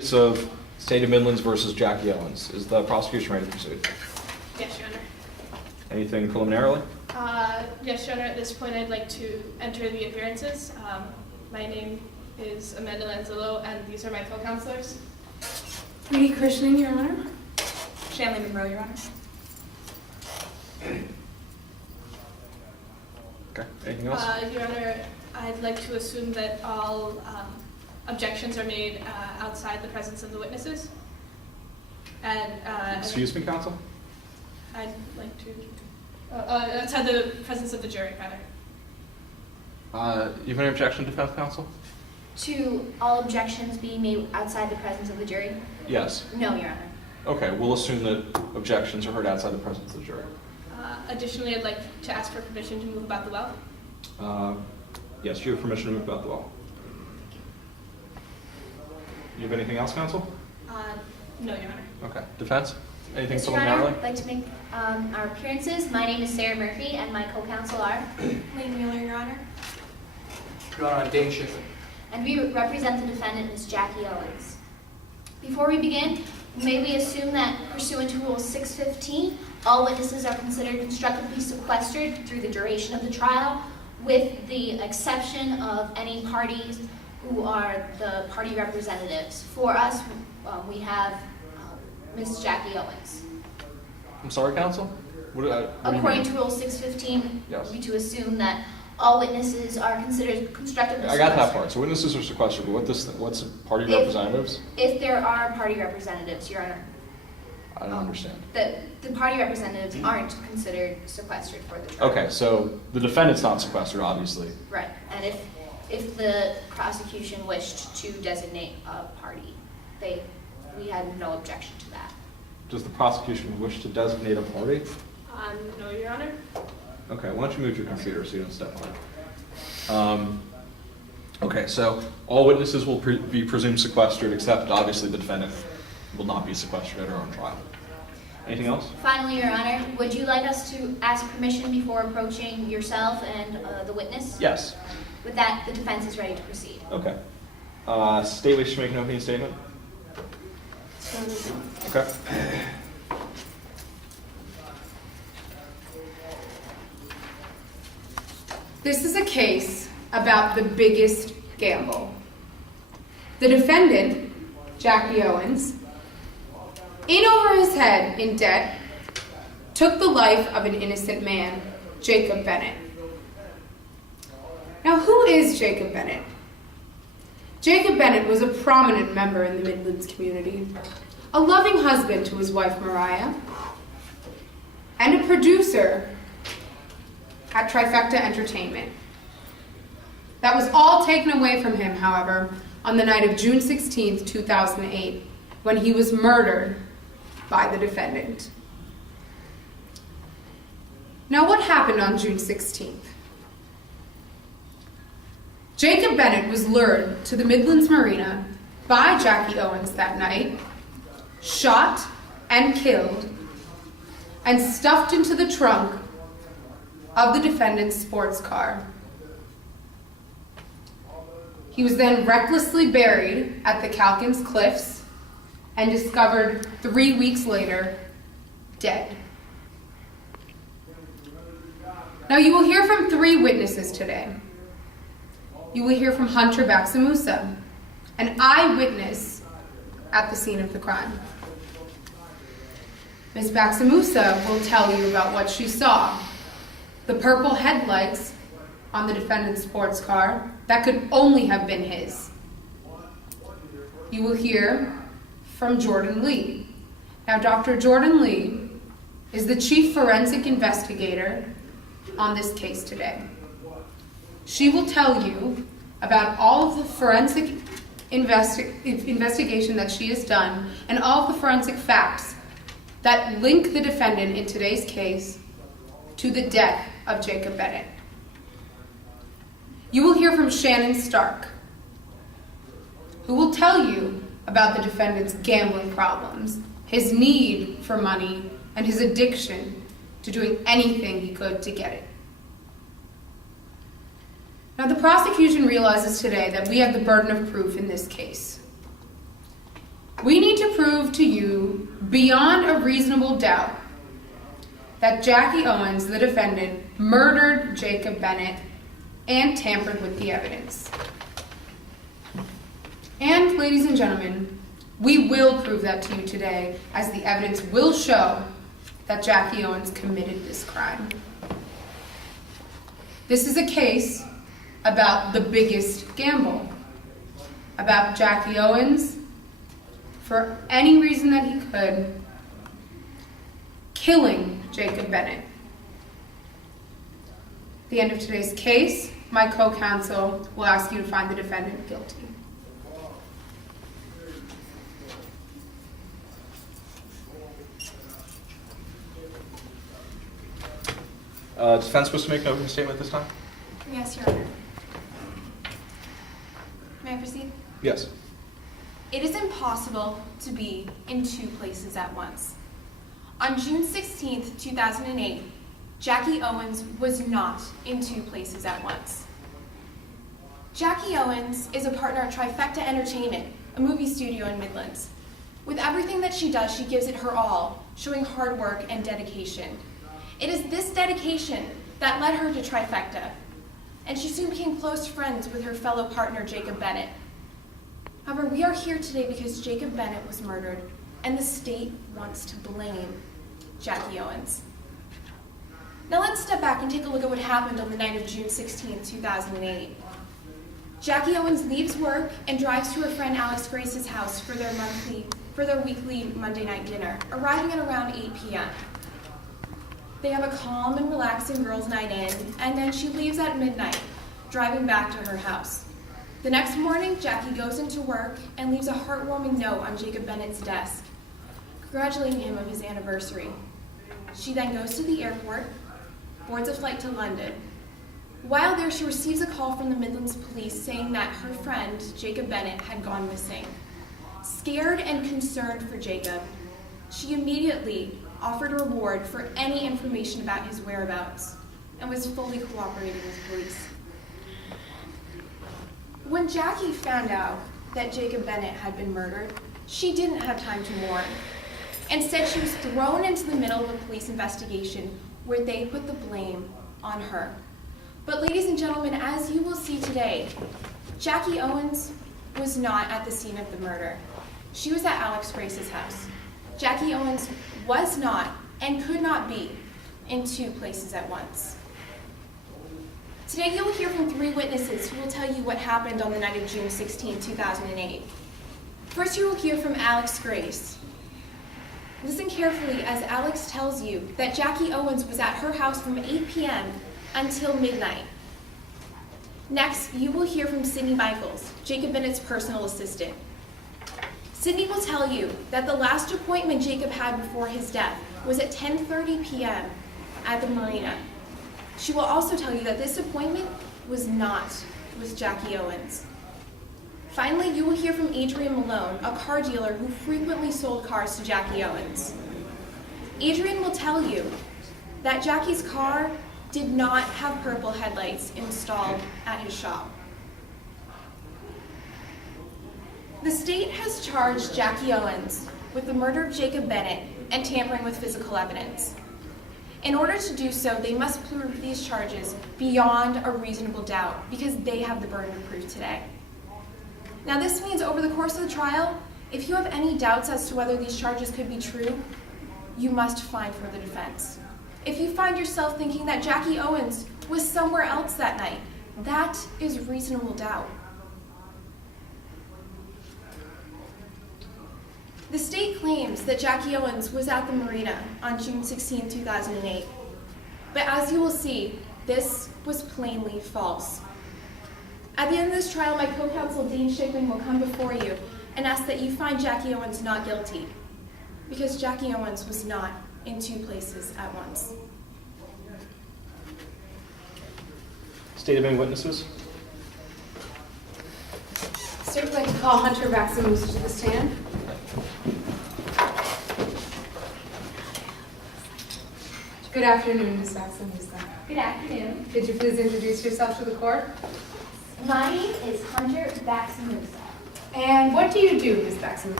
Case of State of Midlands versus Jackie Owens. Is the prosecution ready to proceed? Yes, Your Honor. Anything preliminarily? Yes, Your Honor. At this point, I'd like to enter the appearances. My name is Amanda Lanzillo, and these are my co-counselors. Lady Krishnan, Your Honor. Shanley Monroe, Your Honor. Okay. Anything else? Your Honor, I'd like to assume that all objections are made outside the presence of the witnesses. And Excuse me, counsel? I'd like to outside the presence of the jury, rather. You have any objection, defense counsel? To all objections being made outside the presence of the jury? Yes. No, Your Honor. Okay, we'll assume that objections are heard outside the presence of the jury. Additionally, I'd like to ask for permission to move about the well. Yes, you have permission to move about the well. You have anything else, counsel? No, Your Honor. Okay. Defense? Anything Yes, Your Honor, preliminarily? I'd like to make our appearances. My name is Sarah Murphy, and my co-counsel are Lane Mueller, Your Honor. Your Honor, I'm Dane Schiffman. and we represent the defendant, Ms. Jackie Owens. Before we begin, may we assume that pursuant to Rule 615, all witnesses are considered constructively sequestered through the duration of the trial, with the exception of any parties who are the party representatives. For us, we have Ms. Jackie Owens. I'm sorry, counsel? What do you According mean? to Rule 615, Yes. we to assume that all witnesses are considered constructively I got that sequestered. part. So witnesses are sequestered, but what's party representatives? If there are party representatives, Your Honor. I don't understand. The party representatives aren't considered sequestered for the trial. Okay, so the defendant's not sequestered, obviously. Right, and if the prosecution wished to designate a party, we had no objection to that. Does the prosecution wish to designate a party? No, Your Honor. Okay, why don't you move your computer so you don't step on it? Okay, so all witnesses will be presumed sequestered, except obviously the defendant will not be sequestered at her own trial. Anything else? Finally, Your Honor, would you like us to ask permission before approaching yourself and the witness? Yes. With that, the defense is ready to proceed. Okay. State wishes to make an opening statement? Okay. This is a case about the biggest gamble. The defendant, Jackie Owens, in over his head in debt, took the life of an innocent man, Jacob Bennett. Now, who is Jacob Bennett? Jacob Bennett was a prominent member in the Midlands community, a loving husband to his wife Mariah, and a producer at Trifecta Entertainment. That was all taken away from him, however, on the night of June 16th, 2008, when he was murdered by the defendant. Now, what happened on June 16th? Jacob Bennett was lured to the Midlands Marina by Jackie Owens that night, shot and killed, and stuffed into the trunk of the defendant's sports car. He was then recklessly buried at the Calkins Cliffs and discovered 3 weeks later, dead. Now, you will hear from 3 witnesses today. You will hear from Hunter Baxamusa, an eyewitness at the scene of the crime. Ms. Baxamusa will tell you about what she saw: the purple headlights on the defendant's sports car that could only have been his. You will hear from Jordan Lee. Now, Dr. Jordan Lee is the chief forensic investigator on this case today. She will tell you about all of the forensic investigation that she has done and all of the forensic facts that link the defendant in today's case to the death of Jacob Bennett. You will hear from Shannon Stark, who will tell you about the defendant's gambling problems, his need for money, and his addiction to doing anything he could to get it. Now, the prosecution realizes today that we have the burden of proof in this case. We need to prove to you beyond a reasonable doubt that Jackie Owens, the defendant, murdered Jacob Bennett and tampered with the evidence. And, ladies and gentlemen, we will prove that to you today, as the evidence will show that Jackie Owens committed this crime. This is a case about the biggest gamble, about Jackie Owens, for any reason that he could, killing Jacob Bennett. At the end of today's case, my co-counsel will ask you to find the defendant guilty. Defense supposed to make an opening statement this time? Yes, Your Honor. May I proceed? Yes. It is impossible to be in two places at once. On June 16th, 2008, Jackie Owens was not in two places at once. Jackie Owens is a partner at Trifecta Entertainment, a movie studio in Midlands. With everything that she does, she gives it her all, showing hard work and dedication. It is this dedication that led her to Trifecta, and she soon became close friends with her fellow partner, Jacob Bennett. However, we are here today because Jacob Bennett was murdered, and the state wants to blame Jackie Owens. Now let's step back and take a look at what happened on the night of June 16, 2008. Jackie Owens leaves work and drives to her friend Alex Grace's house for their weekly Monday night dinner, arriving at around 8 p.m. They have a calm and relaxing girls' night in, and then she leaves at midnight, driving back to her house. The next morning, Jackie goes into work and leaves a heartwarming note on Jacob Bennett's desk, congratulating him of his anniversary. She then goes to the airport, boards a flight to London. While there, she receives a call from the Midlands police saying that her friend, Jacob Bennett, had gone missing. Scared and concerned for Jacob, she immediately offered a reward for any information about his whereabouts and was fully cooperating with police. When Jackie found out that Jacob Bennett had been murdered, she didn't have time to mourn. Instead, she was thrown into the middle of a police investigation where they put the blame on her. But ladies and gentlemen, as you will see today, Jackie Owens was not at the scene of the murder. She was at Alex Grace's house. Jackie Owens was not and could not be in two places at once. Today you will hear from three witnesses who will tell you what happened on the night of June 16, 2008. First, you will hear from Alex Grace. Listen carefully as Alex tells you that Jackie Owens was at her house from 8 p.m. until midnight. Next, you will hear from Sydney Michaels, Jacob Bennett's personal assistant. Sydney will tell you that the last appointment Jacob had before his death was at 10:30 p.m. at the marina. She will also tell you that this appointment was not with Jackie Owens. Finally, you will hear from Adrian Malone, a car dealer who frequently sold cars to Jackie Owens. Adrian will tell you that Jackie's car did not have purple headlights installed at his shop. The state has charged Jackie Owens with the murder of Jacob Bennett and tampering with physical evidence. In order to do so, they must prove these charges beyond a reasonable doubt because they have the burden of proof today. Now this means over the course of the trial, if you have any doubts as to whether these charges could be true, you must find for the defense. If you find yourself thinking that Jackie Owens was somewhere else that night, that is reasonable doubt. The state claims that Jackie Owens was at the marina on June 16, 2008. But as you will see, this was plainly false. At the end of this trial, my co-counsel Dean Shipman will come before you and ask that you find Jackie Owens not guilty, because Jackie Owens was not in two places at once. State of witnesses. Sir, I'd like to call Hunter Vaximus to the stand. Good afternoon, Ms. Vaximus. Good afternoon. Could you please introduce yourself to the court? My name is Hunter Vaximusa. And what do you do, Ms. Vaximus?